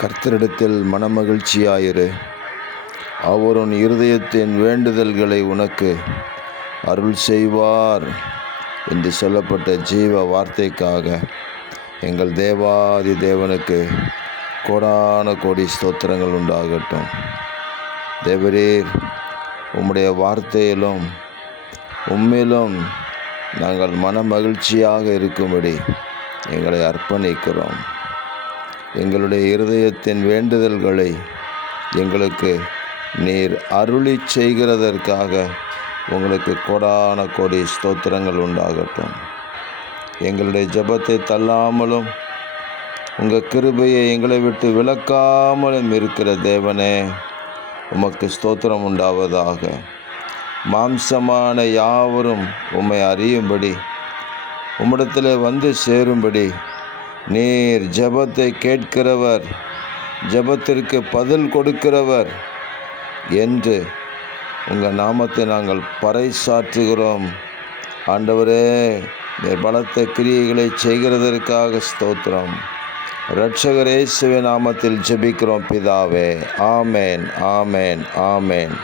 கர்த்தரிடத்தில் மனமகிழ்ச்சியாயிரு, அவர் உன் இருதயத்தின் வேண்டுதல்களை உனக்கு அருள் செய்வார் என்று சொல்லப்பட்ட ஜீவ வார்த்தைக்காக எங்கள் தேவாதி தேவனுக்கு கோடான கோடி ஸ்தோத்திரங்கள் உண்டாகட்டும். தேவரீர், உம்முடைய வார்த்தையிலும் உம்மிலும் நாங்கள் மனமகிழ்ச்சியாக இருக்கும்படி எங்களை அர்ப்பணிக்கிறோம். எங்களுடைய இருதயத்தின் வேண்டுதல்களை எங்களுக்கு நீர் அருளி செய்கிறதற்காக உங்களுக்கு கோடான கோடி ஸ்தோத்திரங்கள் உண்டாகட்டும். எங்களுடைய ஜெபத்தை தள்ளாமலும் உங்கள் கிருபையை எங்களை விட்டு விலக்காமலும் இருக்கிற தேவனே, உமக்கு ஸ்தோத்திரம் உண்டாவதாக. மாம்சமான யாவரும் உம்மை அறியும்படி, உம்மிடத்தில் வந்து சேரும்படி நீர் ஜெபத்தை கேட்கிறவர், ஜெபத்திற்கு பதில் கொடுக்கிறவர் என்று உங்கள் நாமத்தை நாங்கள் பறைசாற்றுகிறோம். ஆண்டவரே, நீர் பலத்த கிரியைகளை செய்கிறதற்காக ஸ்தோத்திரம். இரட்சகர் இயேசுவின் நாமத்தில் ஜெபிக்கிறோம் பிதாவே. ஆமேன், ஆமேன், ஆமேன்.